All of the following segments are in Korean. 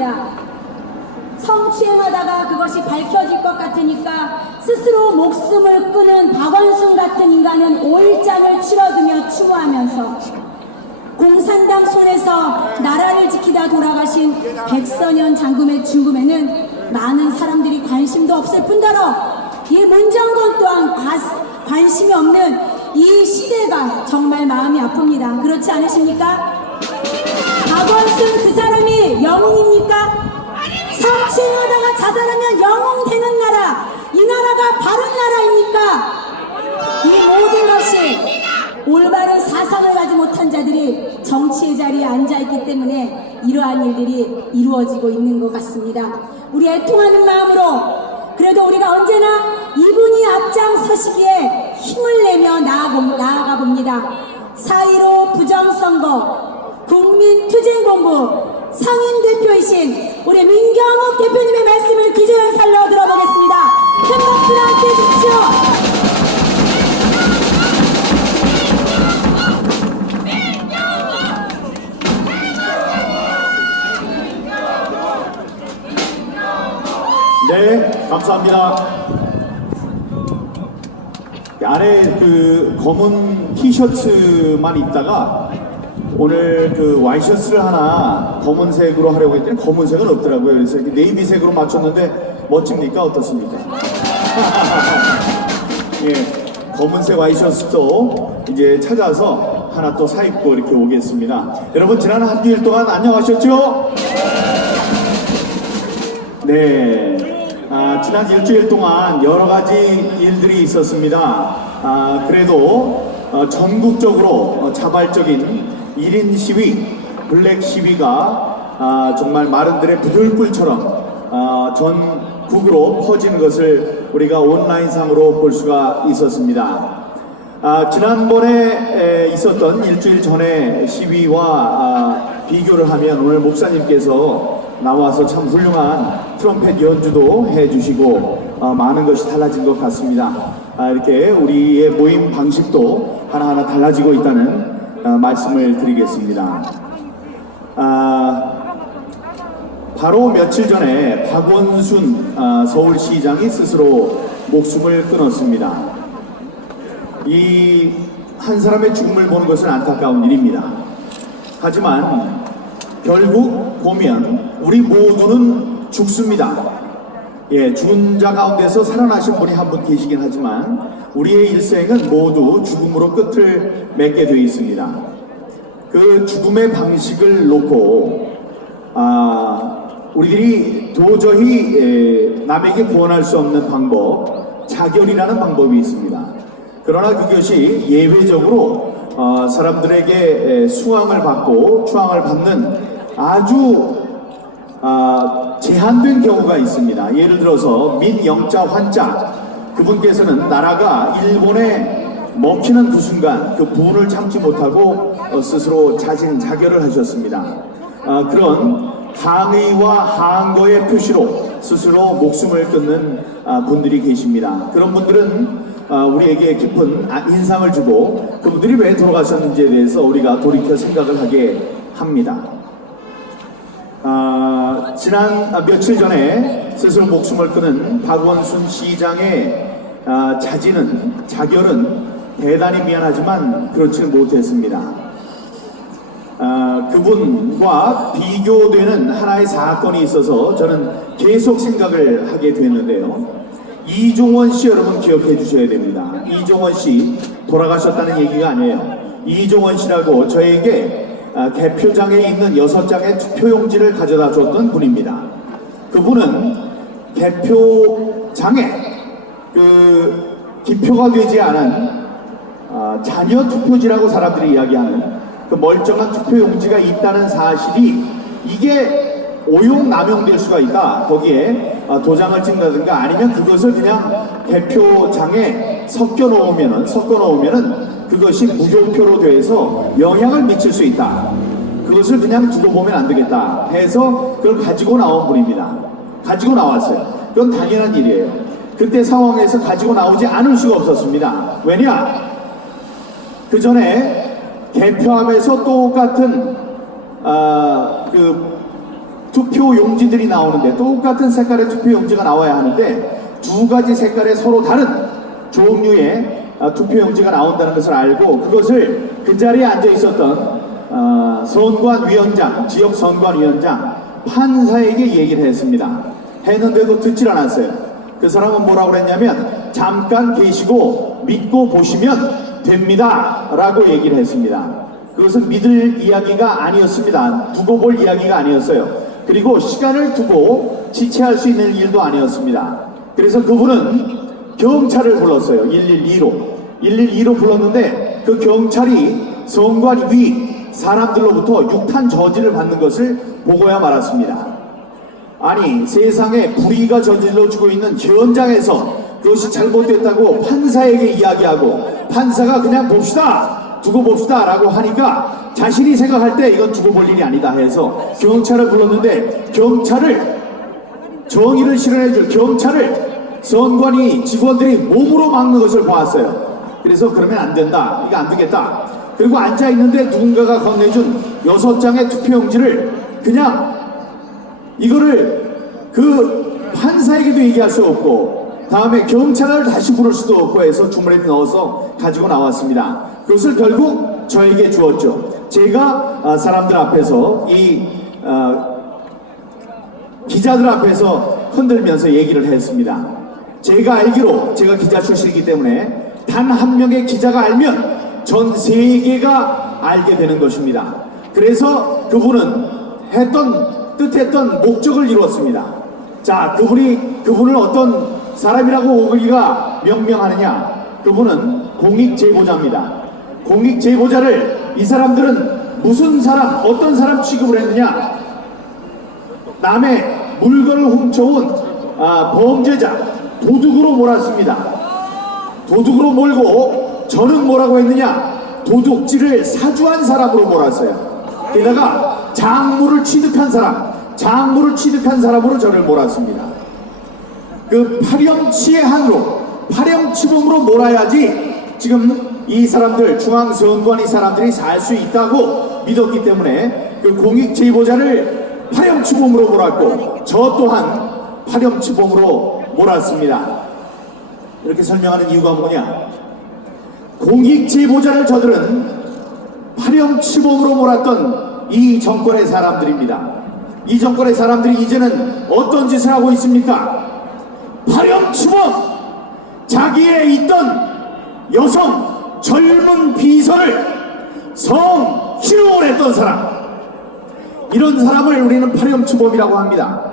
있습니다. 성추행하다가 그것이 밝혀질 것 같으니까 스스로 목숨을 끊은 박원순 같은 인간은 5일장을 치러두며 추모하면서 공산당 손에서 나라를 지키다 돌아가신 백선현 장군의 죽음에는 많은 사람들이 관심도 없을 뿐더러 이 문정권 또한 관심이 없는 이 시대가 정말 마음이 아픕니다. 그렇지 않으십니까? 박원순 그 사람이 영웅입니까? 성추행하다가 자살하면 영웅 되는 나라, 이 나라가 바른 나라입니까? 이 모든 것이 올바른 사상을 가지 못한 자들이 정치의 자리에 앉아있기 때문에 이러한 일들이 이루어지고 있는 것 같습니다. 우리 애통하는 마음으로 그래도 우리가 언제나 이분이 앞장서시기에 힘을 내며 나아가 봅니다. 4.15 부정선거 국민투쟁본부 상임대표이신 우리 민경욱 대표님의 말씀을 기저연살로 들어보겠습니다. 큰 박수로 함께해 주십시오. 네, 감사합니다. 안에 그 검은 티셔츠만 입다가 오늘 그 와이셔츠를 하나 검은색으로 하려고 했더니 검은색은 없더라고요. 그래서 이렇게 네이비색으로 맞췄는데 멋집니까? 어떻습니까? 예, 검은색 와이셔츠도 이제 찾아서 하나 또 사입고 이렇게 오겠습니다. 여러분 지난 한 주일 동안 안녕하셨죠? 네. 지난 일주일 동안 여러 가지 일들이 있었습니다. 그래도 전국적으로 자발적인 1인 시위, 블랙 시위가 정말 마른들의 부들불처럼 전국으로 퍼지는 것을 우리가 온라인상으로 볼 수가 있었습니다. 지난번에 있었던 일주일 전의 시위와 비교를 하면 오늘 목사님께서 나와서 참 훌륭한 트럼펫 연주도 해주시고 많은 것이 달라진 것 같습니다. 이렇게 우리의 모임 방식도 하나하나 달라지고 있다는 말씀을 드리겠습니다. 바로 며칠 전에 박원순 서울시장이 스스로 목숨을 끊었습니다. 이 한 사람의 죽음을 보는 것은 안타까운 일입니다. 하지만 결국 보면 우리 모두는 죽습니다. 예, 죽은 자 가운데서 살아나신 분이 한 분 계시긴 하지만 우리의 일생은 모두 죽음으로 끝을 맺게 되어 있습니다. 그 죽음의 방식을 놓고 우리들이 도저히 남에게 구원할 수 없는 방법, 자결이라는 방법이 있습니다. 그러나 그것이 예외적으로 사람들에게 수항을 받고 추앙을 받는 아주 제한된 경우가 있습니다. 예를 들어서 민영자 환자 그분께서는 나라가 일본에 먹히는 그 순간 그 분을 참지 못하고 스스로 자결을 하셨습니다. 그런 항의와 항거의 표시로 스스로 목숨을 끊는 분들이 계십니다. 그런 분들은 우리에게 깊은 인상을 주고 그분들이 왜 돌아가셨는지에 대해서 우리가 돌이켜 생각을 하게 합니다. 지난 며칠 전에 스스로 목숨을 끊은 박원순 시장의 자결은 대단히 미안하지만 그렇지는 못했습니다. 그분과 비교되는 하나의 사건이 있어서 저는 계속 생각을 하게 됐는데요. 이종원 씨 여러분 기억해 주셔야 됩니다. 이종원 씨 돌아가셨다는 얘기가 아니에요. 이종원 씨라고 저에게 개표장에 있는 6장의 투표용지를 가져다 줬던 분입니다. 그분은 개표장에 기표가 되지 않은 잔여 투표지라고 사람들이 이야기하는 그 멀쩡한 투표용지가 있다는 사실이 이게 오용 남용될 수가 있다. 거기에 도장을 찍는다든가 아니면 그것을 그냥 개표장에 섞어 놓으면은 그것이 무효표로 돼서 영향을 미칠 수 있다. 그것을 그냥 두고 보면 안 되겠다 해서 그걸 가지고 나온 분입니다. 가지고 나왔어요. 그건 당연한 일이에요. 그때 상황에서 가지고 나오지 않을 수가 없었습니다. 왜냐? 그 전에 개표함에서 똑같은 투표 용지들이 나오는데 똑같은 색깔의 투표 용지가 나와야 하는데 두 가지 색깔의 서로 다른 종류의 투표 용지가 나온다는 것을 알고 그것을 그 자리에 앉아 있었던 선관위원장, 지역 선관위원장 판사에게 얘기를 했습니다. 했는데도 듣질 않았어요. 그 사람은 뭐라고 그랬냐면 잠깐 계시고 믿고 보시면 됩니다 라고 얘기를 했습니다. 그것은 믿을 이야기가 아니었습니다. 두고 볼 이야기가 아니었어요. 그리고 시간을 두고 지체할 수 있는 일도 아니었습니다. 그래서 그분은 경찰을 불렀어요. 112로 불렀는데 그 경찰이 선관위 사람들로부터 육탄 저지를 받는 것을 보고야 말았습니다. 아니 세상에 불의가 저질러지고 있는 현장에서 그것이 잘못됐다고 판사에게 이야기하고 판사가 그냥 봅시다 두고 봅시다 라고 하니까 자신이 생각할 때 이건 두고 볼 일이 아니다 해서 경찰을 불렀는데 경찰을 정의를 실현해줄 경찰을 선관위 직원들이 몸으로 막는 것을 보았어요. 그래서 그러면 안 된다 이거 안 되겠다. 그리고 앉아있는데 누군가가 건네준 6장의 투표용지를 그냥 이거를 그 판사에게도 얘기할 수 없고 다음에 경찰을 다시 부를 수도 없고 해서 주머니에 넣어서 가지고 나왔습니다. 그것을 결국 저에게 주었죠. 제가 사람들 앞에서 기자들 앞에서 흔들면서 얘기를 했습니다. 제가 알기로 제가 기자 출신이기 때문에 단 한 명의 기자가 알면 전 세계가 알게 되는 것입니다. 그래서 그분은 뜻했던 목적을 이루었습니다. 자, 그분을 어떤 사람이라고 우리가 명명하느냐? 그분은 공익제보자입니다. 공익제보자를 이 사람들은 무슨 사람, 어떤 사람 취급을 했느냐? 남의 물건을 훔쳐온 범죄자, 도둑으로 몰았습니다. 도둑으로 몰고 저는 뭐라고 했느냐? 도둑질을 사주한 사람으로 몰았어요. 게다가 장물을 취득한 사람으로 저를 몰았습니다. 그 파렴치한으로 파렴치범으로 몰아야지 지금 이 사람들 중앙선관위 사람들이 살 수 있다고 믿었기 때문에 그 공익제보자를 파렴치범으로 몰았고 저 또한 파렴치범으로 몰았습니다. 이렇게 설명하는 이유가 뭐냐? 공익제보자를 저들은 파렴치범으로 몰았던 이 정권의 사람들입니다. 이 정권의 사람들이 이제는 어떤 짓을 하고 있습니까? 파렴치범! 자기의 있던 여성 젊은 비서를 성희롱을 했던 사람, 이런 사람을 우리는 파렴치범이라고 합니다.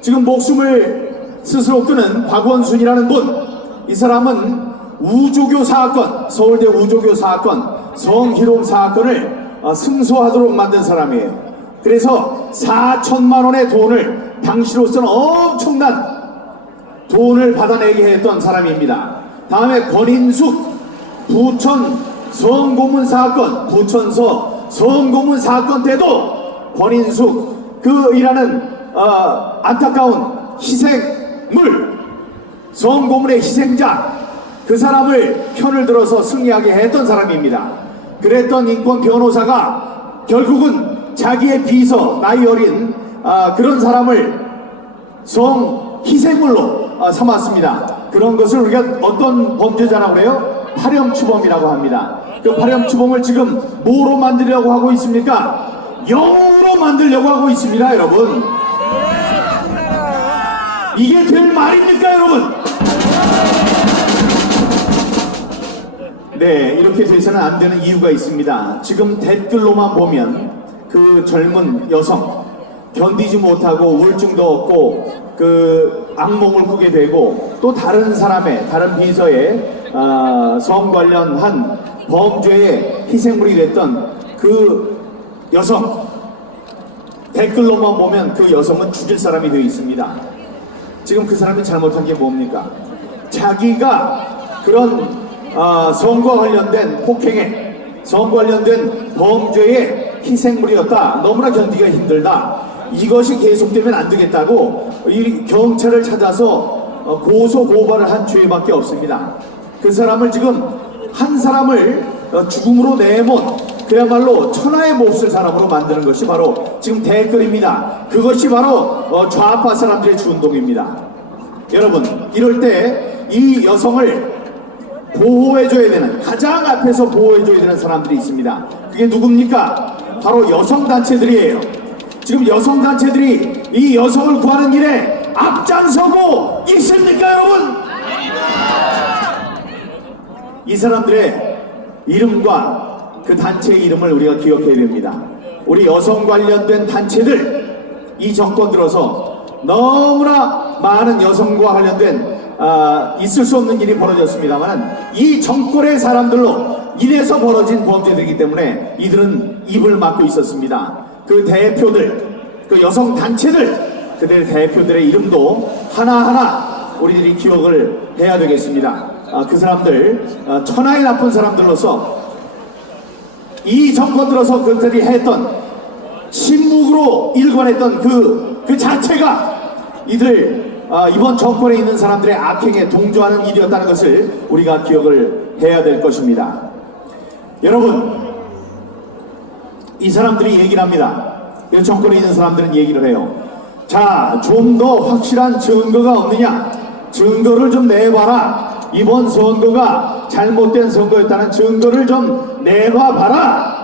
지금 목숨을 스스로 끊은 박원순이라는 분, 이 사람은 우조교 사건, 서울대 우조교 사건, 성희롱 사건을 승소하도록 만든 사람이에요. 그래서 4천만 원의 돈을 당시로서는 엄청난 돈을 받아내게 했던 사람입니다. 다음에 권인숙 부천 성고문 사건, 부천서 성고문 사건 때도 권인숙 그이라는 안타까운 희생물, 성고문의 희생자, 그 사람을 편을 들어서 승리하게 했던 사람입니다. 그랬던 인권 변호사가 결국은 자기의 비서, 나이 어린 그런 사람을 희생물로 삼았습니다. 그런 것을 우리가 어떤 범죄자라고 해요? 파렴치범이라고 합니다. 그 파렴치범을 지금 뭐로 만들려고 하고 있습니까? 영으로 만들려고 하고 있습니다, 여러분. 이게 될 말입니까, 여러분? 네, 이렇게 돼서는 안 되는 이유가 있습니다. 지금 댓글로만 보면 그 젊은 여성 견디지 못하고 우울증도 얻고 그 악몽을 꾸게 되고 또 다른 비서의 성 관련한 범죄의 희생물이 됐던 그 여성, 댓글로만 보면 그 여성은 죽일 사람이 되어 있습니다. 지금 그 사람이 잘못한 게 뭡니까? 자기가 그런 성과 관련된 폭행에, 성 관련된 범죄의 희생물이었다, 너무나 견디기가 힘들다, 이것이 계속되면 안 되겠다고 이 경찰을 찾아서 고소 고발을 한 죄밖에 없습니다. 그 사람을 지금 한 사람을 죽음으로 내몬 그야말로 천하의 몹쓸 사람으로 만드는 것이 바로 지금 댓글입니다. 그것이 바로 좌파 사람들의 주운동입니다. 여러분, 이럴 때 이 여성을 보호해줘야 되는, 가장 앞에서 보호해줘야 되는 사람들이 있습니다. 그게 누굽니까? 바로 여성단체들이에요. 지금 여성단체들이 이 여성을 구하는 일에 앞장서고 있습니까, 여러분? 이 사람들의 이름과 그 단체의 이름을 우리가 기억해야 됩니다. 우리 여성 관련된 단체들, 이 정권 들어서 너무나 많은 여성과 관련된 있을 수 없는 일이 벌어졌습니다만, 이 정권의 사람들로 인해서 벌어진 범죄들이기 때문에 이들은 입을 막고 있었습니다. 그 대표들, 그 여성 단체들, 그들의 대표들의 이름도 하나하나 우리들이 기억을 해야 되겠습니다. 그 사람들, 천하의 나쁜 사람들로서 이 정권 들어서 그들이 했던 침묵으로 일관했던 그 자체가 이들 이번 정권에 있는 사람들의 악행에 동조하는 일이었다는 것을 우리가 기억을 해야 될 것입니다. 여러분, 이 사람들이 얘기를 합니다. 이 정권에 있는 사람들은 얘기를 해요. 자, 좀 더 확실한 증거가 없느냐? 증거를 좀 내봐라. 이번 선거가 잘못된 선거였다는 증거를 좀 내놔봐라.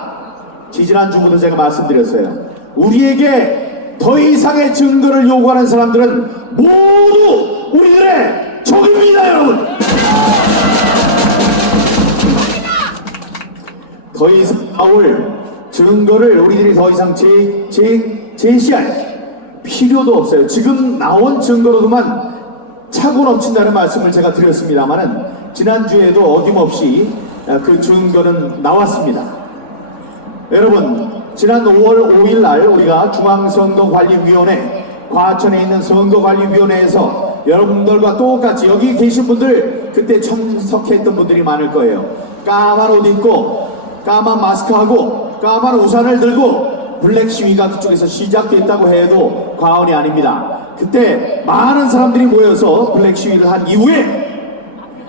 지지난주부터 제가 말씀드렸어요. 우리에게 더 이상의 증거를 요구하는 사람들은 모두 우리들의 적입니다, 여러분. 더 이상 나올 증거를 우리들이 더 이상 제시할 필요도 없어요. 지금 나온 증거로도만 차고 넘친다는 말씀을 제가 드렸습니다만은, 지난주에도 어김없이 그 증거는 나왔습니다. 여러분, 지난 5월 5일 날 우리가 중앙선거관리위원회, 과천에 있는 선거관리위원회에서 여러분들과 똑같이, 여기 계신 분들 그때 참석했던 분들이 많을 거예요. 까만 옷 입고 까만 마스크하고 까만 우산을 들고 블랙 시위가 그쪽에서 시작됐다고 해도 과언이 아닙니다. 그때 많은 사람들이 모여서 블랙 시위를 한 이후에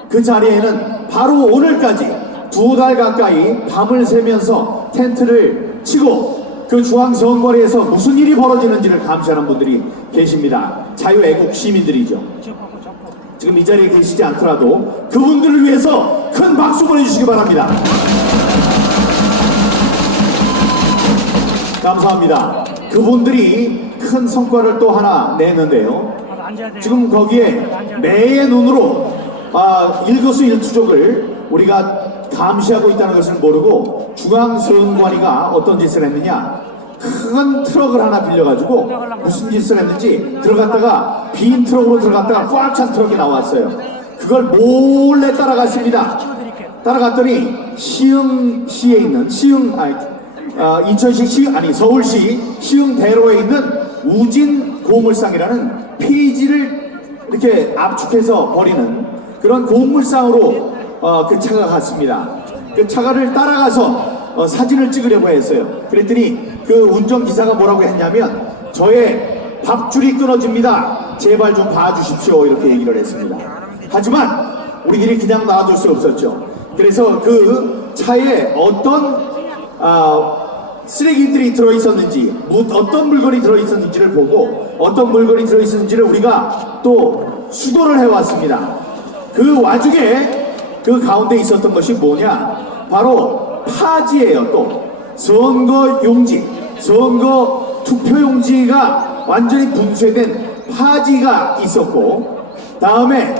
그 자리에는 바로 오늘까지 2달 가까이 밤을 새면서 텐트를 치고 그 중앙선거리에서 무슨 일이 벌어지는지를 감시하는 분들이 계십니다. 자유애국 시민들이죠. 지금 이 자리에 계시지 않더라도 그분들을 위해서 큰 박수 보내주시기 바랍니다. 감사합니다. 그분들이 큰 성과를 또 하나 내는데요. 지금 거기에 매의 눈으로 일거수일투족을 우리가 감시하고 있다는 것을 모르고 중앙선관위가 어떤 짓을 했느냐, 큰 트럭을 하나 빌려가지고 무슨 짓을 했는지 들어갔다가, 빈 트럭으로 들어갔다가 꽉 찬 트럭이 나왔어요. 그걸 몰래 따라갔습니다. 따라갔더니 시흥시에 있는 서울시 시흥대로에 있는 우진 고물상이라는 폐지를 이렇게 압축해서 버리는 그런 고물상으로 그 차가 갔습니다. 그 차가를 따라가서 사진을 찍으려고 했어요. 그랬더니 그 운전기사가 뭐라고 했냐면, 저의 밥줄이 끊어집니다. 제발 좀 봐주십시오. 이렇게 얘기를 했습니다. 하지만 우리들이 그냥 놔둘 수 없었죠. 그래서 그 차에 어떤 쓰레기들이 들어있었는지, 어떤 물건이 들어있었는지를 보고 어떤 물건이 들어있었는지를 우리가 또 수거를 해왔습니다. 그 와중에 그 가운데 있었던 것이 뭐냐, 바로 파지예요. 또 선거용지, 선거 투표용지가 완전히 분쇄된 파지가 있었고, 다음에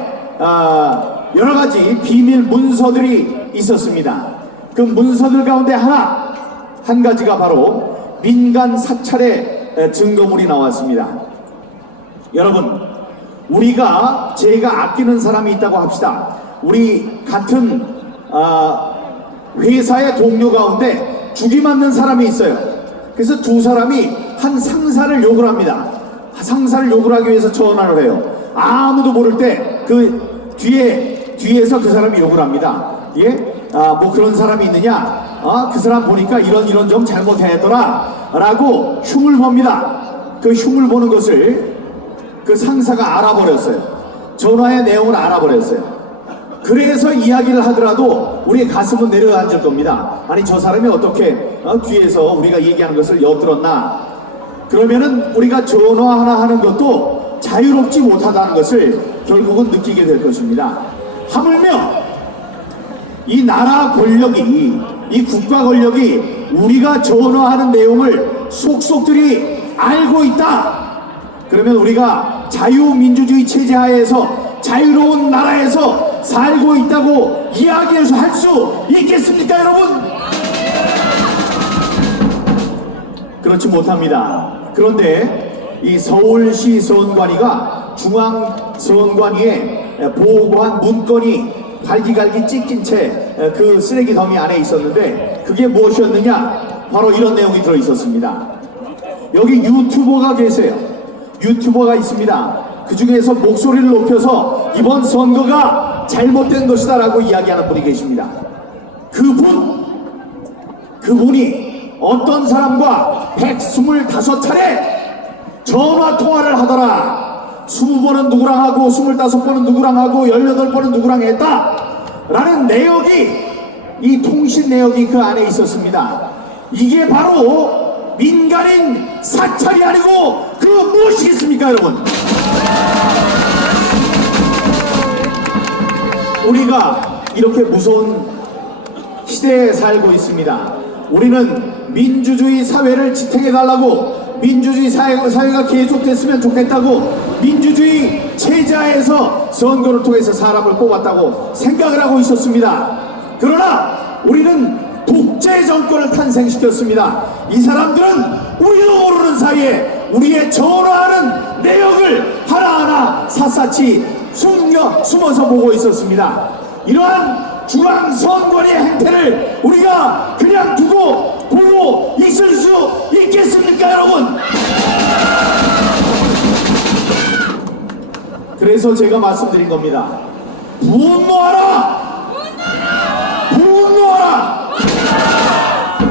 여러가지 비밀 문서들이 있었습니다. 그 문서들 가운데 한 가지가 바로 민간 사찰의 증거물이 나왔습니다. 여러분, 제가 아끼는 사람이 있다고 합시다. 우리 같은 회사의 동료 가운데 죽이 맞는 사람이 있어요. 그래서 두 사람이 한 상사를 욕을 합니다. 상사를 욕을 하기 위해서 전화를 해요. 아무도 모를 때 그 뒤에서 그 사람이 욕을 합니다. 예? 뭐 그런 사람이 있느냐? 그 사람 보니까 이런 점 잘못했더라 라고 흉을 봅니다. 그 흉을 보는 것을 그 상사가 알아버렸어요. 전화의 내용을 알아버렸어요. 그래서 이야기를 하더라도 우리의 가슴은 내려앉을 겁니다. 아니 저 사람이 어떻게 뒤에서 우리가 얘기하는 것을 엿들었나. 그러면은 우리가 전화 하나 하는 것도 자유롭지 못하다는 것을 결국은 느끼게 될 것입니다. 하물며 이 나라 권력이, 이 국가 권력이 우리가 전화하는 내용을 속속들이 알고 있다. 그러면 우리가 자유민주주의 체제 하에서 자유로운 나라에서 살고 있다고 이야기할 수 있겠습니까, 여러분? 그렇지 못합니다. 그런데 이 서울시 선관위가 중앙선관위에 보고한 문건이 갈기갈기 찢긴 채 그 쓰레기 더미 안에 있었는데 그게 무엇이었느냐? 바로 이런 내용이 들어있었습니다. 여기 유튜버가 계세요. 유튜버가 있습니다. 그 중에서 목소리를 높여서 이번 선거가 잘못된 것이다 라고 이야기하는 분이 계십니다. 그분이 어떤 사람과 125차례 전화 통화를 하더라. 20번은 누구랑 하고 25번은 누구랑 하고 18번은 누구랑 했다 라는 내역이, 이 통신 내역이 그 안에 있었습니다. 이게 바로 민간인 사찰이 아니고 그 무엇이겠습니까, 여러분? 우리가 이렇게 무서운 시대에 살고 있습니다. 우리는 민주주의 사회를 지탱해달라고, 민주주의 사회가 계속됐으면 좋겠다고, 민주주의 체제하에서 선거를 통해서 사람을 뽑았다고 생각을 하고 있었습니다. 그러나 우리는 독재 정권을 탄생시켰습니다. 이 사람들은 우리도 모르는 사이에 우리의 전화하는 내역을 하나하나 샅샅이 숨어서 보고 있었습니다. 이러한 중앙선관위의 행태를 우리가 그냥 두고 보고 있을 수 있겠습니까, 여러분? 그래서 제가 말씀드린 겁니다. 분노하라! 분노하라!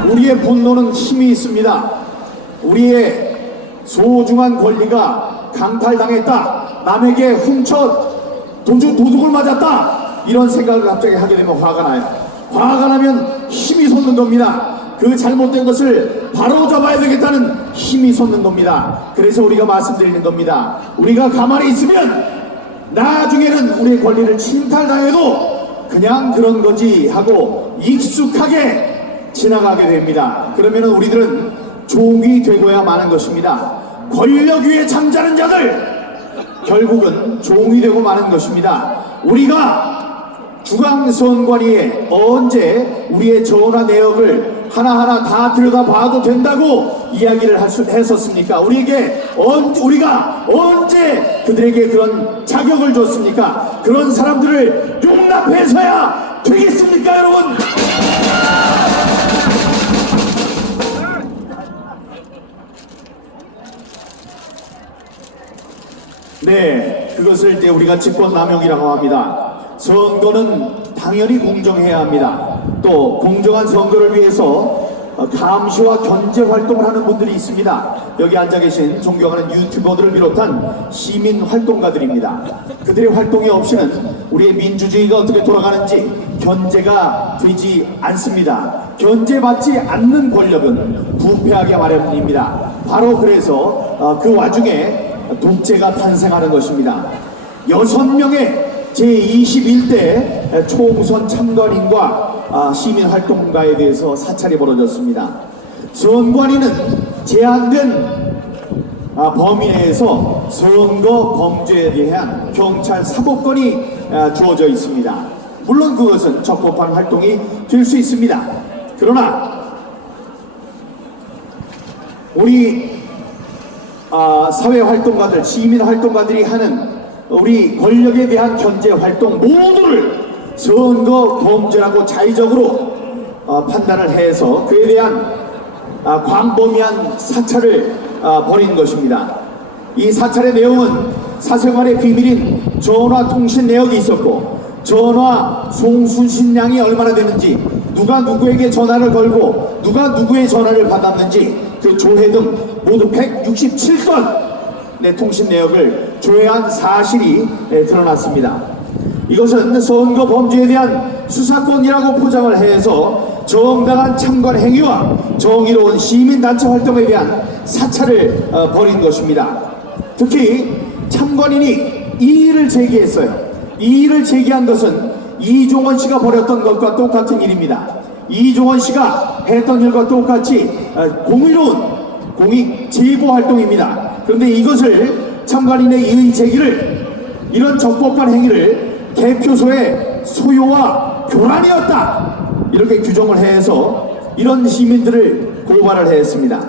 우리의 분노는 힘이 있습니다. 우리의 소중한 권리가 강탈당했다. 남에게 훔쳐 도둑을 맞았다. 이런 생각을 갑자기 하게 되면 화가 나요. 화가 나면 힘이 솟는 겁니다. 그 잘못된 것을 바로 잡아야 되겠다는 힘이 솟는 겁니다. 그래서 우리가 말씀드리는 겁니다. 우리가 가만히 있으면 나중에는 우리의 권리를 침탈당해도 그냥 그런 거지 하고 익숙하게 지나가게 됩니다. 그러면 우리들은 종이 되고야 마는 것입니다. 권력 위에 잠자는 자들, 결국은 종이 되고 마는 것입니다. 우리가 중앙선관위에 언제 우리의 전화 내역을 하나하나 다 들여다봐도 된다고 이야기를 했었습니까? 우리가 언제 그들에게 그런 자격을 줬습니까? 그런 사람들을 용납해서야 되겠습니까, 여러분? 네, 그것을 이제 우리가 직권남용이라고 합니다. 선거는 당연히 공정해야 합니다. 또 공정한 선거를 위해서 감시와 견제 활동을 하는 분들이 있습니다. 여기 앉아 계신 존경하는 유튜버들을 비롯한 시민 활동가들입니다. 그들의 활동이 없이는 우리의 민주주의가 어떻게 돌아가는지 견제가 되지 않습니다. 견제받지 않는 권력은 부패하게 마련입니다. 바로 그래서 그 와중에 독재가 탄생하는 것입니다. 6명의 제21대 총선 참관인과 시민활동가에 대해서 사찰이 벌어졌습니다. 선관위는 제한된 범위 내에서 선거 범죄에 대한 경찰 사법권이 주어져 있습니다. 물론 그것은 적법한 활동이 될 수 있습니다. 그러나 우리 사회활동가들, 시민활동가들이 하는 우리 권력에 대한 견제 활동 모두를 선거 범죄라고 자의적으로 판단을 해서 그에 대한 광범위한 사찰을 벌인 것입니다. 이 사찰의 내용은 사생활의 비밀인 전화 통신 내역이 있었고, 전화 송수신량이 얼마나 되는지, 누가 누구에게 전화를 걸고 누가 누구의 전화를 받았는지 그 조회 등 모두 167건 내 통신 내역을 조회한 사실이 드러났습니다. 이것은 선거 범죄에 대한 수사권이라고 포장을 해서 정당한 참관 행위와 정의로운 시민단체 활동에 대한 사찰을 벌인 것입니다. 특히 참관인이 이의를 제기했어요. 이의를 제기한 것은 이종원 씨가 벌였던 것과 똑같은 일입니다. 이종원 씨가 했던 일과 똑같이 공의로운 공익 제보 활동입니다. 그런데 이것을 참관인의 이의 제기를, 이런 적법한 행위를 개표소의 소요와 교란이었다, 이렇게 규정을 해서 이런 시민들을 고발을 했습니다.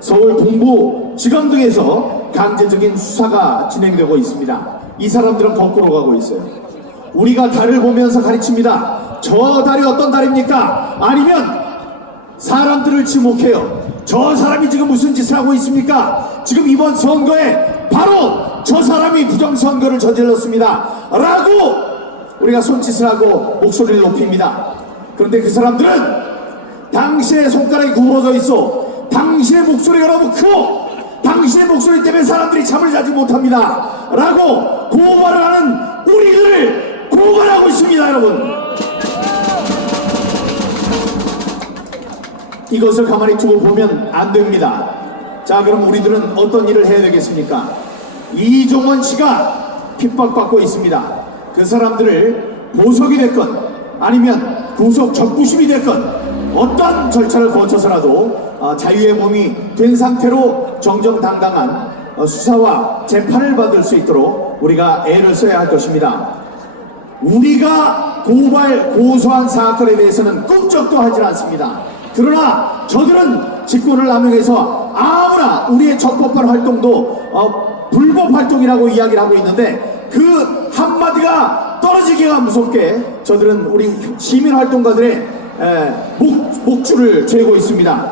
서울 동부지검 등에서 강제적인 수사가 진행되고 있습니다. 이 사람들은 거꾸로 가고 있어요. 우리가 달을 보면서 가르칩니다. 저 달이 어떤 달입니까? 아니면 사람들을 지목해요. 저 사람이 지금 무슨 짓을 하고 있습니까? 지금 이번 선거에 바로 저 사람이 부정선거를 저질렀습니다 라고 우리가 손짓을 하고 목소리를 높입니다. 그런데 그 사람들은 당신의 손가락이 구부러져 있어, 당신의 목소리가 너무 크고 당신의 목소리 때문에 사람들이 잠을 자지 못합니다 라고 고발을 하는 우리들을 고발하고 있습니다. 여러분, 이것을 가만히 두고 보면 안 됩니다. 자, 그럼 우리들은 어떤 일을 해야 되겠습니까? 이종원 씨가 핍박받고 있습니다. 그 사람들을 보석이 됐건 아니면 구속 적부심이 됐건 어떤 절차를 거쳐서라도 자유의 몸이 된 상태로 정정당당한 수사와 재판을 받을 수 있도록 우리가 애를 써야 할 것입니다. 우리가 고소한 사건에 대해서는 꿈쩍도 하지 않습니다. 그러나 저들은 직권을 남용해서 아무나 우리의 적법한 활동도 불법 활동이라고 이야기를 하고 있는데 그 한마디가 떨어지기가 무섭게 저들은 우리 시민활동가들의 목줄을 죄고 있습니다.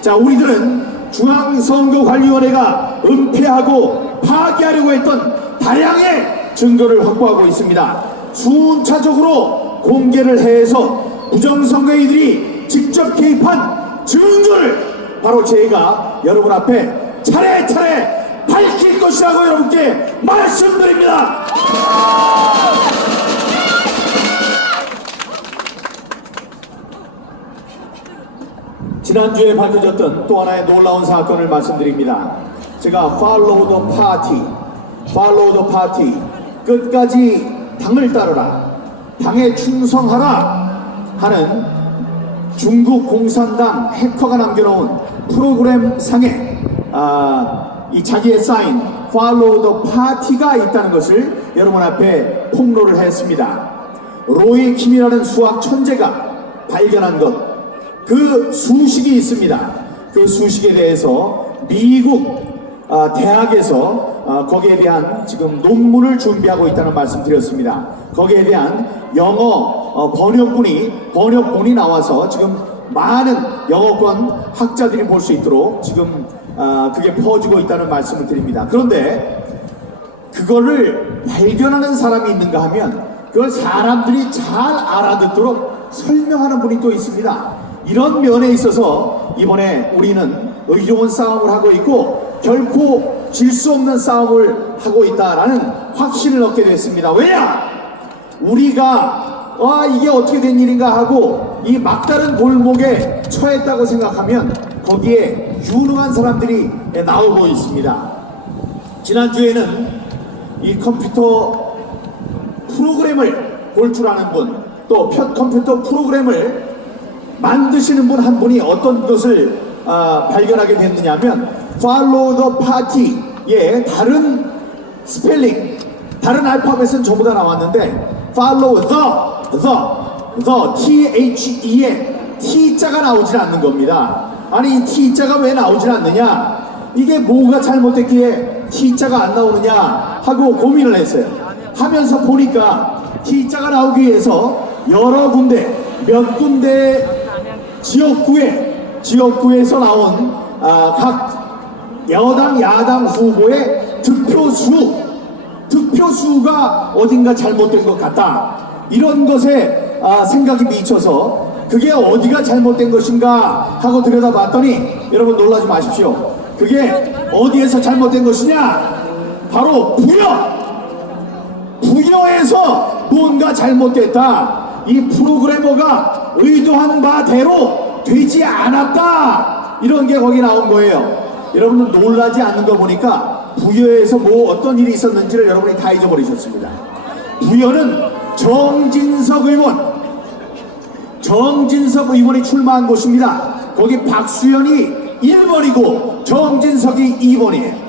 자, 우리들은 중앙선거관리위원회가 은폐하고 파기하려고 했던 다량의 증거를 확보하고 있습니다. 순차적으로 공개를 해서 부정선거인들이 직접 개입한 증거를 바로 제가 여러분 앞에 차례차례 밝힐 것이라고 여러분께 말씀드립니다. 지난주에 밝혀졌던 또 하나의 놀라운 사건을 말씀드립니다. 제가 Follow the Party, 끝까지 당을 따르라, 당에 충성하라 하는 중국 공산당 해커가 남겨놓은 프로그램 상에 이 자기의 사인 Follow the Party가 있다는 것을 여러분 앞에 폭로를 했습니다. 로이 킴이라는 수학 천재가 발견한 것, 그 수식이 있습니다. 그 수식에 대해서 미국 대학에서 거기에 대한 지금 논문을 준비하고 있다는 말씀 드렸습니다. 거기에 대한 영어 번역본이 나와서 지금 많은 영어권 학자들이 볼 수 있도록 지금 그게 퍼지고 있다는 말씀을 드립니다. 그런데 그거를 발견하는 사람이 있는가 하면 그걸 사람들이 잘 알아듣도록 설명하는 분이 또 있습니다. 이런 면에 있어서 이번에 우리는 의로운 싸움을 하고 있고 결코 질 수 없는 싸움을 하고 있다라는 확신을 얻게 됐습니다. 왜냐? 우리가 이게 어떻게 된 일인가 하고 이 막다른 골목에 처했다고 생각하면 거기에 유능한 사람들이 나오고 있습니다. 지난주에는 이 컴퓨터 프로그램을 볼 줄 아는 분, 또 컴퓨터 프로그램을 만드시는 분 한 분이 어떤 것을 발견하게 됐느냐면 Follow the Party의 다른 스펠링, 다른 알파벳은 전부 다 나왔는데 Follow the T-H-E에 T자가 나오질 않는 겁니다. 아니 이 T자가 왜 나오질 않느냐, 이게 뭐가 잘못됐기에 T자가 안 나오느냐 하고 고민을 했어요. 하면서 보니까 T자가 나오기 위해서 여러 군데, 몇 군데 지역구에서 나온 각 여당 야당 후보의 득표수가 어딘가 잘못된 것 같다, 이런 것에 생각이 미쳐서 그게 어디가 잘못된 것인가 하고 들여다봤더니 여러분 놀라지 마십시오. 그게 어디에서 잘못된 것이냐, 바로 부여에서 뭔가 잘못됐다. 이 프로그래머가 의도한 바대로 되지 않았다. 이런 게 거기 나온 거예요. 여러분들 놀라지 않는 거 보니까 부여에서 뭐 어떤 일이 있었는지를 여러분이 다 잊어버리셨습니다. 부여는 정진석 의원이 출마한 곳입니다. 거기 박수현이 1번이고 정진석이 2번이에요.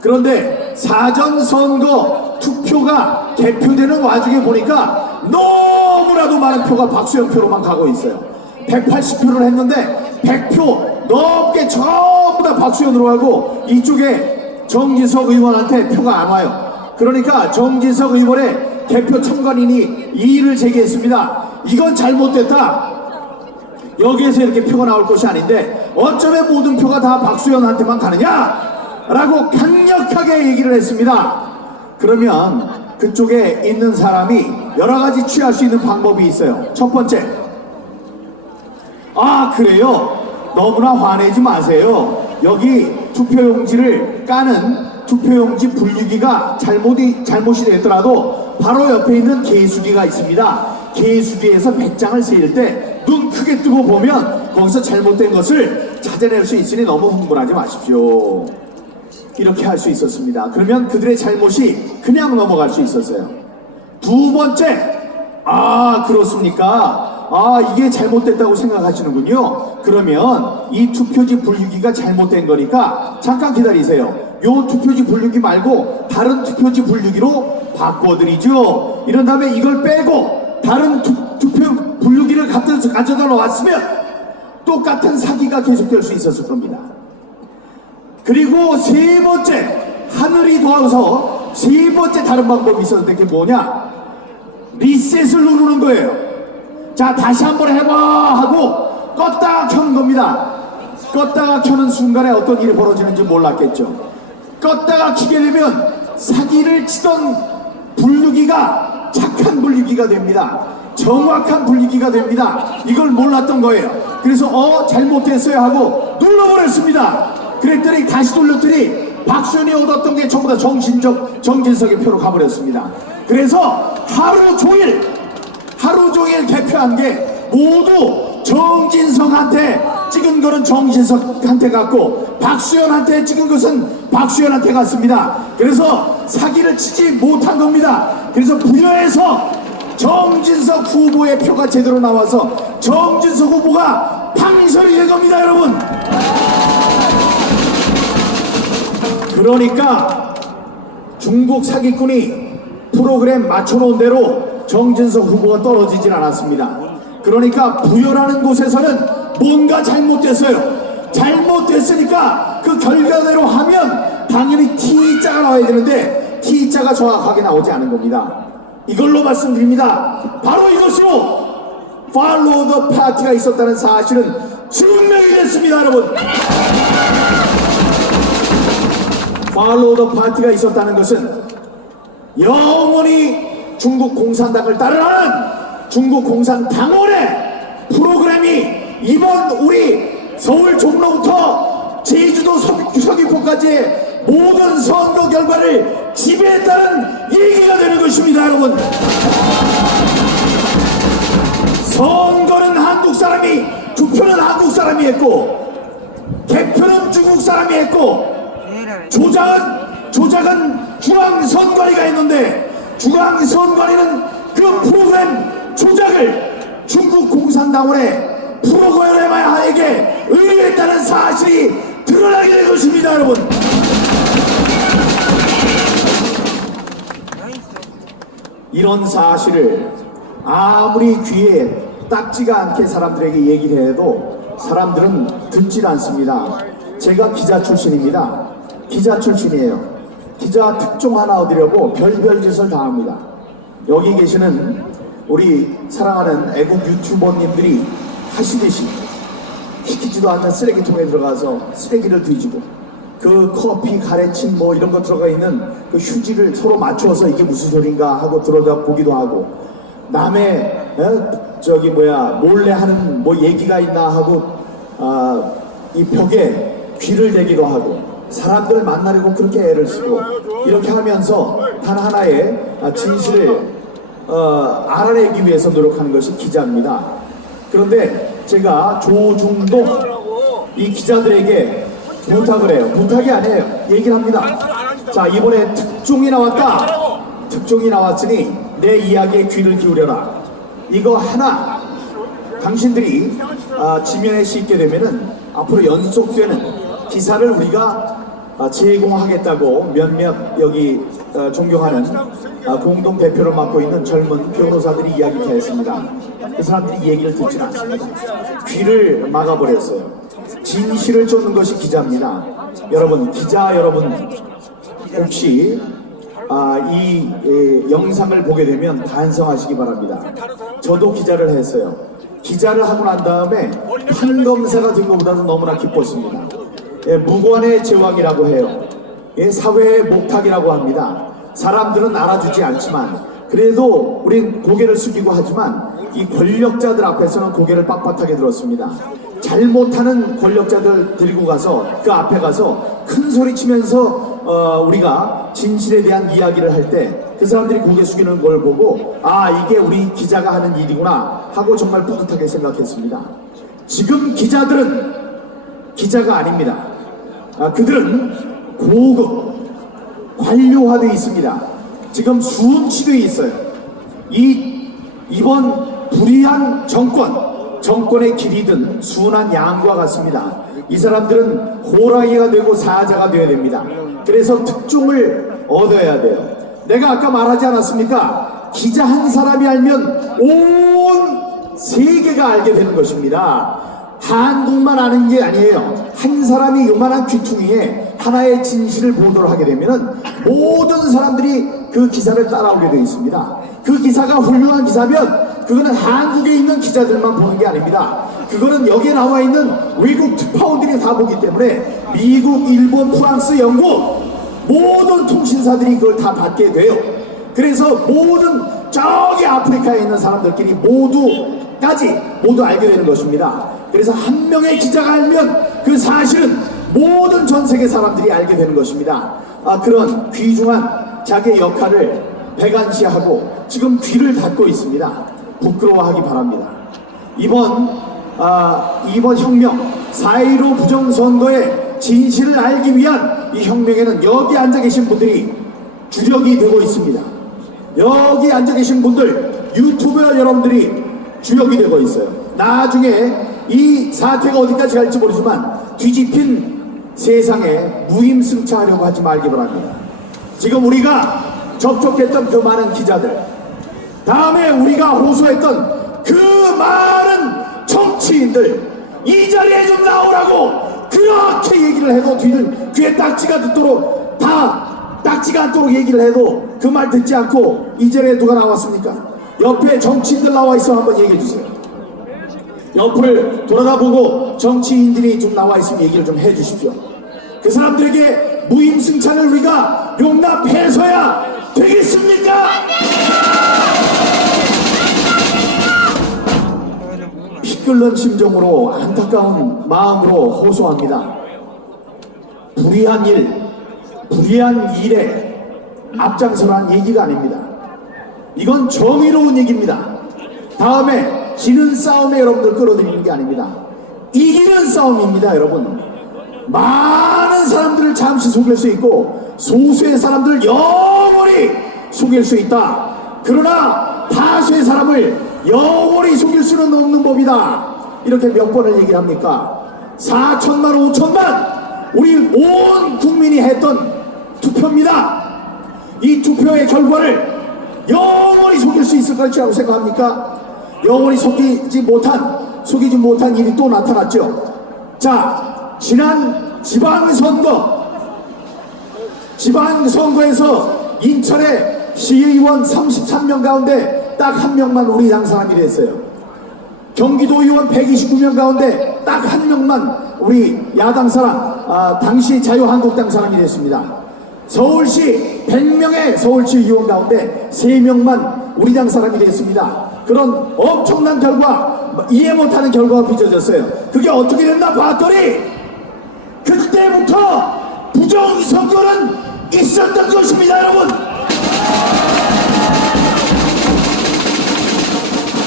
그런데 사전선거 투표가 개표되는 와중에 보니까 너무나도 많은 표가 박수현 표로만 가고 있어요. 180표를 했는데 100표 넘게 전부 다 박수현으로 하고 이쪽에 정진석 의원한테 표가 안 와요. 그러니까 정진석 의원의 개표 첨가인이 이의를 제기했습니다. 이건 잘못됐다. 여기에서 이렇게 표가 나올 것이 아닌데 어쩌면 모든 표가 다 박수현한테만 가느냐? 라고 강력하게 얘기를 했습니다. 그러면 그쪽에 있는 사람이 여러 가지 취할 수 있는 방법이 있어요. 첫 번째, 아 그래요? 너무나 화내지 마세요. 여기 투표용지를 까는 투표용지 분류기가 잘못이 됐더라도 바로 옆에 있는 개수기가 있습니다. 개수기에서 100장을 세일 때 눈 크게 뜨고 보면 거기서 잘못된 것을 찾아낼 수 있으니 너무 흥분하지 마십시오. 이렇게 할 수 있었습니다. 그러면 그들의 잘못이 그냥 넘어갈 수 있었어요. 두 번째, 아 그렇습니까? 아 이게 잘못됐다고 생각하시는군요. 그러면 이 투표지 분류기가 잘못된 거니까 잠깐 기다리세요. 요 투표지 분류기 말고 다른 투표지 분류기로 바꿔드리죠. 이런 다음에 이걸 빼고 다른 투표 분류기를 가져다 놓았으면 똑같은 사기가 계속될 수 있었을 겁니다. 그리고 세 번째, 하늘이 도와서 세 번째 다른 방법이 있었는데 그게 뭐냐? 리셋을 누르는 거예요. 자 다시 한번 해봐 하고 껐다가 켜는 겁니다. 껐다가 켜는 순간에 어떤 일이 벌어지는지 몰랐겠죠. 껐다가 켜게 되면 사기를 치던 분류기가 착한 분류기가 됩니다. 정확한 분류기가 됩니다. 이걸 몰랐던 거예요. 그래서 잘못됐어요 하고 눌러버렸습니다. 그랬더니 다시 돌렸더니 박수현이 얻었던 게 전부 다 정진석의 표로 가버렸습니다. 그래서 하루 종일 개표한 게 모두 정진석한테 찍은 거는 정진석한테 갔고 박수현한테 찍은 것은 박수현한테 갔습니다. 그래서 사기를 치지 못한 겁니다. 그래서 부여에서 정진석 후보의 표가 제대로 나와서 정진석 후보가 당선이 된 겁니다, 여러분. 그러니까 중국 사기꾼이 프로그램 맞춰놓은 대로 정진석 후보가 떨어지질 않았습니다. 그러니까 부여라는 곳에서는 뭔가 잘못됐어요. 잘못됐으니까 그 결과대로 하면 당연히 T자가 나와야 되는데 T자가 정확하게 나오지 않은 겁니다. 이걸로 말씀드립니다. 바로 이것으로 Follow the Party가 있었다는 사실은 증명이 됐습니다, 여러분. Follow the Party가 있었다는 것은 영원히 중국 공산당을 따르는 중국 공산당원의 프로그램이 이번 우리 서울 종로부터 제주도 서귀포까지의 모든 선거 결과를 지배했다는 얘기가 되는 것입니다, 여러분. 선거는 한국 사람이, 투표는 한국 사람이 했고 개표는 중국 사람이 했고 조작은 중앙선관위가 했는데 중앙선관위는 그 프로그램 조작을 중국 공산당원의 프로그램에게 의뢰했다는 사실이 드러나게 된 것입니다, 여러분. 이런 사실을 아무리 귀에 딱지가 않게 사람들에게 얘기를 해도 사람들은 듣질 않습니다. 제가 기자 출신입니다. 기자 출신이에요. 기자 특종 하나 얻으려고 별별 짓을 다 합니다. 여기 계시는 우리 사랑하는 애국 유튜버님들이 하시듯이 시키지도 않는 쓰레기통에 들어가서 쓰레기를 뒤지고 그 커피 가래친 뭐 이런 거 들어가 있는 그 휴지를 서로 맞추어서 이게 무슨 소린가 하고 들여다보기도 하고 남의 몰래 하는 뭐 얘기가 있나 하고 이 벽에 귀를 대기도 하고 사람들을 만나려고 그렇게 애를 쓰고 이렇게 하면서 단 하나의 진실을 알아내기 위해서 노력하는 것이 기자입니다. 그런데 제가 조중동 이 기자들에게 부탁을 해요. 부탁이 아니에요. 얘기를 합니다. 자, 이번에 특종이 나왔다. 특종이 나왔으니 내 이야기에 귀를 기울여라. 이거 하나 당신들이 지면에 싣게 되면은 앞으로 연속되는 기사를 우리가 제공하겠다고 몇몇 여기 존경하는 공동 대표를 맡고 있는 젊은 변호사들이 이야기를 했습니다. 그 사람들이 얘기를 듣지 않습니다. 귀를 막아버렸어요. 진실을 쫓는 것이 기자입니다. 여러분, 기자 여러분 혹시 이 영상을 보게 되면 반성하시기 바랍니다. 저도 기자를 했어요. 기자를 하고 난 다음에 판검사가 된 것보다도 너무나 기뻤습니다. 무관의 제왕이라고 해요. 사회의 목탁이라고 합니다. 사람들은 알아주지 않지만 그래도 우린 고개를 숙이고 하지만 이 권력자들 앞에서는 고개를 빳빳하게 들었습니다. 잘못하는 권력자들 데리고 가서 그 앞에 가서 큰 소리 치면서 우리가 진실에 대한 이야기를 할 때 그 사람들이 고개 숙이는 걸 보고 이게 우리 기자가 하는 일이구나 하고 정말 뿌듯하게 생각했습니다. 지금 기자들은 기자가 아닙니다. 그들은 고급 관료화되어 있습니다. 지금 수험치되어 있어요. 이번 불의한 정권의 길이든 순한 양과 같습니다. 이 사람들은 호랑이가 되고 사자가 되어야 됩니다. 그래서 특종을 얻어야 돼요. 내가 아까 말하지 않았습니까? 기자 한 사람이 알면 온 세계가 알게 되는 것입니다. 한국만 아는 게 아니에요. 한 사람이 요만한 귀퉁이에 하나의 진실을 보도를 하게 되면 모든 사람들이 그 기사를 따라오게 되어 있습니다. 그 기사가 훌륭한 기사면 그거는 한국에 있는 기자들만 보는 게 아닙니다. 그거는 여기에 나와 있는 외국 특파원들이 다 보기 때문에 미국, 일본, 프랑스, 영국 모든 통신사들이 그걸 다 받게 돼요. 그래서 모든 저기 아프리카에 있는 사람들끼리 모두 알게 되는 것입니다. 그래서 한 명의 기자가 알면 그 사실은 모든 전 세계 사람들이 알게 되는 것입니다. 그런 귀중한 자기의 역할을 배관시하고 지금 귀를 닫고 있습니다. 부끄러워하기 바랍니다. 이번 혁명 4.15 부정선거의 진실을 알기 위한 이 혁명에는 여기 앉아 계신 분들이 주력이 되고 있습니다. 여기 앉아 계신 분들, 유튜버 여러분들이 주력이 되고 있어요. 나중에 이 사태가 어디까지 갈지 모르지만 뒤집힌 세상에 무임승차하려고 하지 말기 바랍니다. 지금 우리가 접촉했던 그 많은 기자들, 다음에 우리가 호소했던 그 많은 정치인들, 이 자리에 좀 나오라고 그렇게 얘기를 해도 귀에 딱지가 듣도록 딱지가 않도록 얘기를 해도 그 말 듣지 않고 이 자리에 누가 나왔습니까? 옆에 정치인들 나와 있으면 한번 얘기해 주세요. 옆을 돌아다보고 정치인들이 좀 나와 있으면 얘기를 좀 해 주십시오. 그 사람들에게 무임승차를 우리가 용납해서야 되겠습니까? 피 끓는 심정으로 안타까운 마음으로 호소합니다. 불의한 일에 앞장서라는 얘기가 아닙니다. 이건 정의로운 얘기입니다. 다음에 지는 싸움에 여러분들 끌어들이는 게 아닙니다. 이기는 싸움입니다. 여러분, 많은 사람들을 잠시 속일 수 있고 소수의 사람들을 영원히 속일 수 있다. 그러나 다수의 사람을 영원히 속일 수는 없는 법이다. 이렇게 몇 번을 얘기를 합니까? 4천만 5천만 우리 온 국민이 했던 투표입니다. 이 투표의 결과를 영원히 속일 수 있을 것이라고 생각합니까? 영원히 속이지 못한 일이 또 나타났죠. 자, 지난 지방선거에서 인천의 시의원 33명 가운데 딱 한 명만 우리 당 사람이 됐어요. 경기도 의원 129명 가운데 딱 한 명만 우리 야당 사람, 당시 자유한국당 사람이 됐습니다. 서울시 100명의 서울시 의원 가운데 3명만 우리 당 사람이 됐습니다. 그런 엄청난 결과, 이해 못하는 결과가 빚어졌어요. 그게 어떻게 됐나 봤더니 그때부터 부정선거는 있었던 것입니다. 여러분,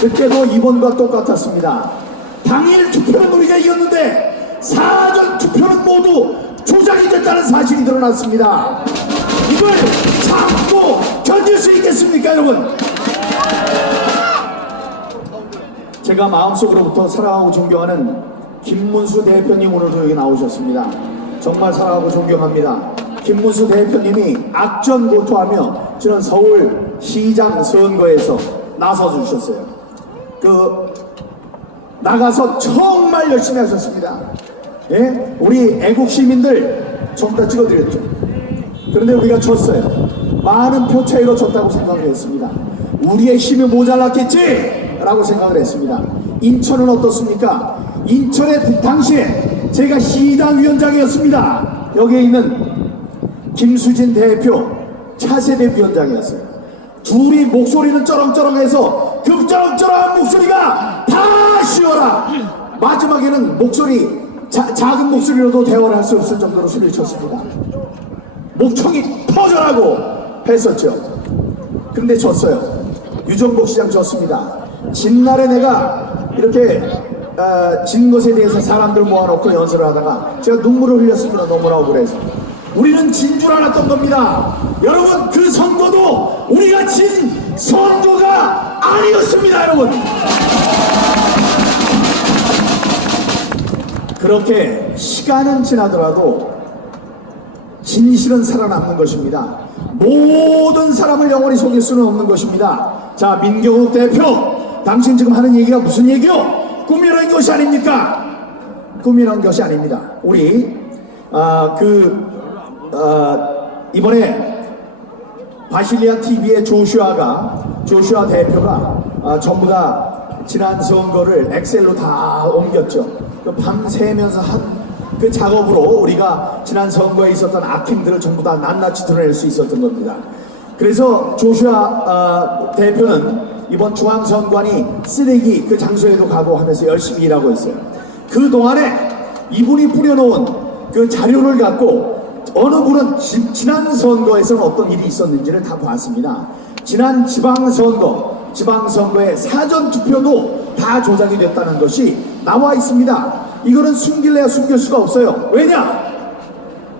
그때도 이번과 똑같았습니다. 당일 투표는 우리가 이겼는데 사전 투표는 모두 조작이 됐다는 사실이 드러났습니다. 이걸 참고 견딜 수 있겠습니까, 여러분? 제가 마음속으로부터 사랑하고 존경하는 김문수 대표님 오늘도 여기 나오셨습니다. 정말 사랑하고 존경합니다. 김문수 대표님이 악전고투하며 지난 서울시장 선거에서 나서주셨어요. 나가서 정말 열심히 하셨습니다. 예? 우리 애국 시민들 전부 다 찍어드렸죠. 그런데 우리가 졌어요. 많은 표 차이로 졌다고 생각을 했습니다. 우리의 힘이 모자랐겠지? 라고 생각을 했습니다. 인천은 어떻습니까? 인천에 당시에 제가 시당 위원장이었습니다. 여기에 있는 김수진 대표 차세대 위원장이었어요. 둘이 목소리는 쩌렁쩌렁해서 그 쩌렁쩌렁한 목소리가 다 쉬어라. 마지막에는 작은 목소리로도 대화를 할 수 없을 정도로 소리를 쳤습니다. 목청이 터져라고 했었죠. 그런데 졌어요. 유정복 시장 졌습니다. 진 날에 내가 이렇게 진 것에 대해서 사람들 모아놓고 연설을 하다가 제가 눈물을 흘렸습니다. 너무나 억울해서. 우리는 진 줄 알았던 겁니다. 여러분, 그 선거도 우리가 진 선거가 아니었습니다, 여러분. 그렇게 시간은 지나더라도 진실은 살아남는 것입니다. 모든 사람을 영원히 속일 수는 없는 것입니다. 자, 민경욱 대표, 당신 지금 하는 얘기가 무슨 얘기요? 꿈이라는 것이 아닙니까? 꿈이라는 것이 아닙니다. 우리 이번에 바실리안 TV의 조슈아 대표가 전부 다 지난 선거를 엑셀로 다 옮겼죠. 밤새면서 한 그 작업으로 우리가 지난 선거에 있었던 악행들을 전부 다 낱낱이 드러낼 수 있었던 겁니다. 그래서 조슈아 대표는 이번 중앙선관위 쓰레기 그 장소에도 가고 하면서 열심히 일하고 있어요. 그 동안에 이분이 뿌려놓은 그 자료를 갖고 어느 분은 지난 선거에서는 어떤 일이 있었는지를 다 봤습니다. 지난 지방선거의 사전투표도 다 조작이 됐다는 것이 나와 있습니다. 이거는 숨길래야 숨길 수가 없어요. 왜냐?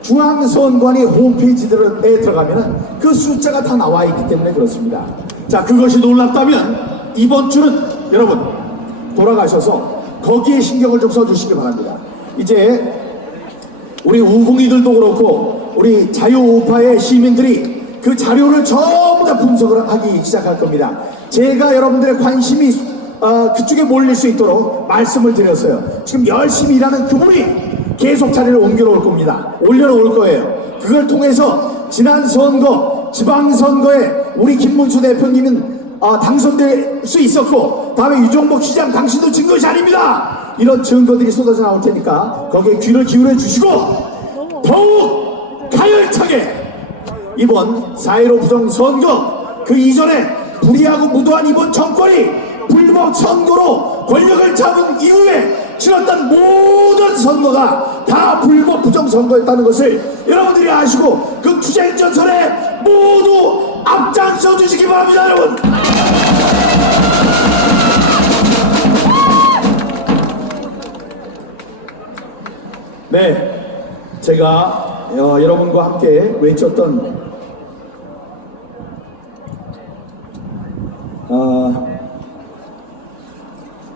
중앙선관위 홈페이지들에 들어가면은 그 숫자가 다 나와 있기 때문에 그렇습니다. 자, 그것이 놀랍다면 이번 주는 여러분 돌아가셔서 거기에 신경을 좀 써주시기 바랍니다. 이제 우리 우공이들도 그렇고 우리 자유우파의 시민들이 그 자료를 전부 다 분석을 하기 시작할 겁니다. 제가 여러분들의 관심이 그쪽에 몰릴 수 있도록 말씀을 드렸어요. 지금 열심히 일하는 그분이 계속 자리를 옮겨놓을 겁니다. 올려놓을 거예요. 그걸 통해서 지난 선거, 지방선거에 우리 김문수 대표님은 당선될 수 있었고, 다음에 유정복 시장 당신도 진 것이 아닙니다. 이런 증거들이 쏟아져 나올 테니까 거기에 귀를 기울여 주시고 더욱 가열차게 이번 4.15 부정선거, 그 이전에 불의하고 무도한 이번 정권이 불법 선거로 권력을 잡은 이후에 치렀던 모든 선거가 다 불법 부정선거였다는 것을 여러분들이 아시고 그 투쟁 전선에 모두 앞장서 주시기 바랍니다, 여러분. 네, 제가 여러분과 함께 외쳤던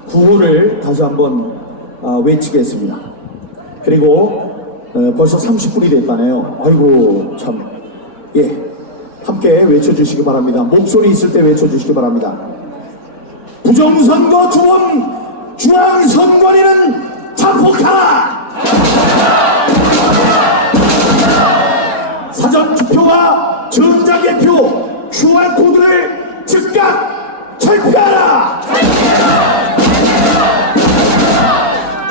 구호를 다시 한번 외치겠습니다. 그리고 벌써 30분이 됐다네요. 아이고 참. 예, 함께 외쳐주시기 바랍니다. 목소리 있을 때 외쳐주시기 바랍니다. 부정선거 주범 중앙선관위는 자폭하라! 사전투표와 전자개표 QR코드를 즉각 철폐하라!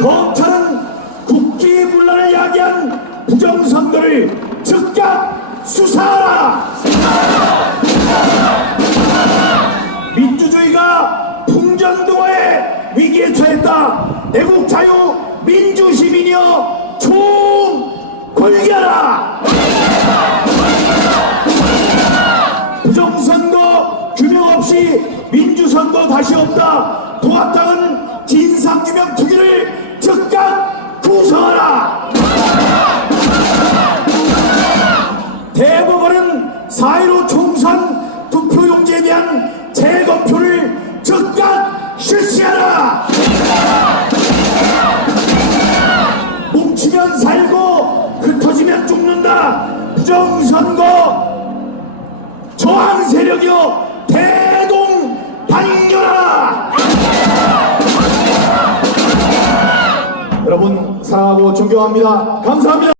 검찰은 국기문란을 야기한 부정선거를 즉각 수사하라! 민주주의가 풍전등화의 위기에 처했다. 애국 자유 민주시민이여 총궐기하라! 부정선거 규명 없이 민주선거 다시 없다. 도합당은 진상규명 특위를 즉각 구성하라. 대법원은 4.15 총선 투표용지에 대한 재검표를 즉각 실시하라. 뭉치면 살고 흩어지면 죽는다. 부정선거 저항 세력이여 대동방열하라. 여러분 사랑하고 존경합니다. 감사합니다.